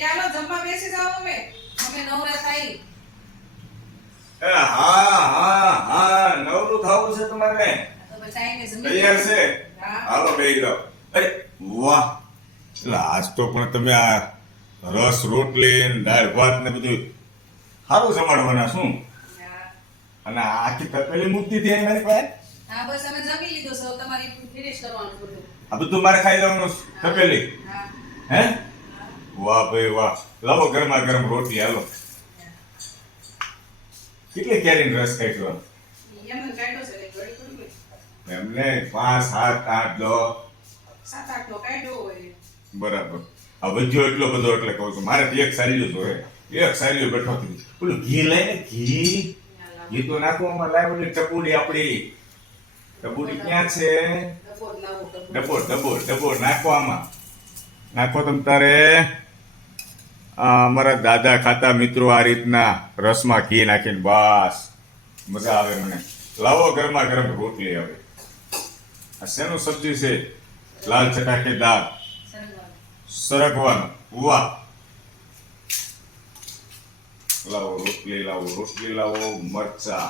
ચાલો જમવા બેસી જાઓ અમે નવરા થાય. હા નવરું ખાવું છે તમારે? તો પછી આઈને જમી તૈયાર છે? હા. હાલો બેસી જાઓ. અરે વાહ, એટલે આજ તો પણ તમે આ રસ રોટલી ને દાળ ભાત ને બધું સારું જમાડવાના શું? હા. અને આખી તપેલી મૂકી હતી મારી પાસે. હા બસ અમે જમી લીધું છે તમારી ફિનિશ કરવાનું બધું. આ બધું મારે ખાઈ જવાનું તપેલી? હા. હે? વાહ ભાઈ વાહ, લાવો ગરમા ગરમ રોટલી હાલો. કેટલી કેરીનો રસ કાઢ્યો? એમને કાઢ્યો છે એટલે ઘડી થોડી હોય. એમને 5, 7, 8 દો 7-8 તો કાઢ્યો હોય. બરાબર. આ વધ્યો એટલો બધો એટલે કહું છું, મારે તો એક સારીઓ જોઈએ. એક સારીઓ બેઠો હતી. પેલું ઘી લઈને ઘી તો નાખવામાં લાવ ઓલી ટપુડી આપણી. ટપુડી ક્યાં છે? ડબોર નાખો આમાં. નાખો તમ તારે. અમારા દાદા ખાતા મિત્રો આ રીતના રસમાં ઘી નાખીને બસ મજા આવે મને. લાવો ગરમા ગરમ રોટલી હવે. આ શેનું સબ્જી છે? લાલ ચટાકેદાર સરગવાનું. વાહ, લાવો રોટલી લાવો મરચા.